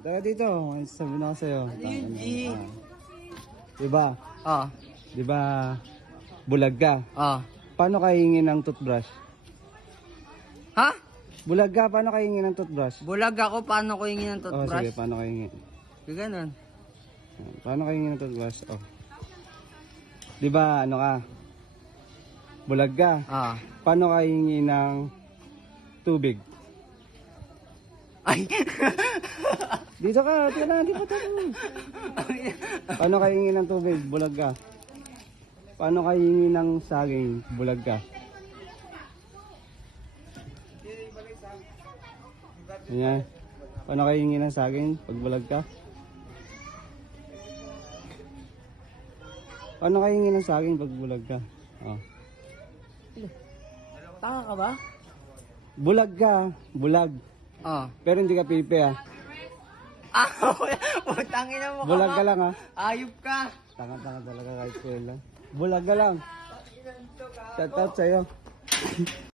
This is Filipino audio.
Tara dito, may sabi na ako sa'yo. Yun, G. Diba? Ah, Diba, bulag ka? ah. Paano ka hingin ng toothbrush? Ha? Bulag ka, paano ka hingin ng toothbrush? Bulag ako, paano ko hingin ng Oh, toothbrush? sige, paano ka hingin? Ganun. Paano ka hingin ng toothbrush? Oh. Diba, ano ka? Bulag ka? Ah. Paano ka hingin ng tubig? Ay. Dito ka, di pa tapos. Paano ka hingin ng tubig? Bulag ka. Paano ka hingin ng saging? Bulag ka. Ayan. Paano ka hingin ng saging pag bulag ka? Paano ka hingin ng saging pag bulag ka? Oh. Tanga ka ba? Bulag ka, bulag. Ah. Pero hindi ka pipi ah. Ah, putangin mo ka. Bulag ka lang ah. Ayop ka. Tanga-tanga talaga kahit kailan. Bulag ka lang. Shout out sa'yo.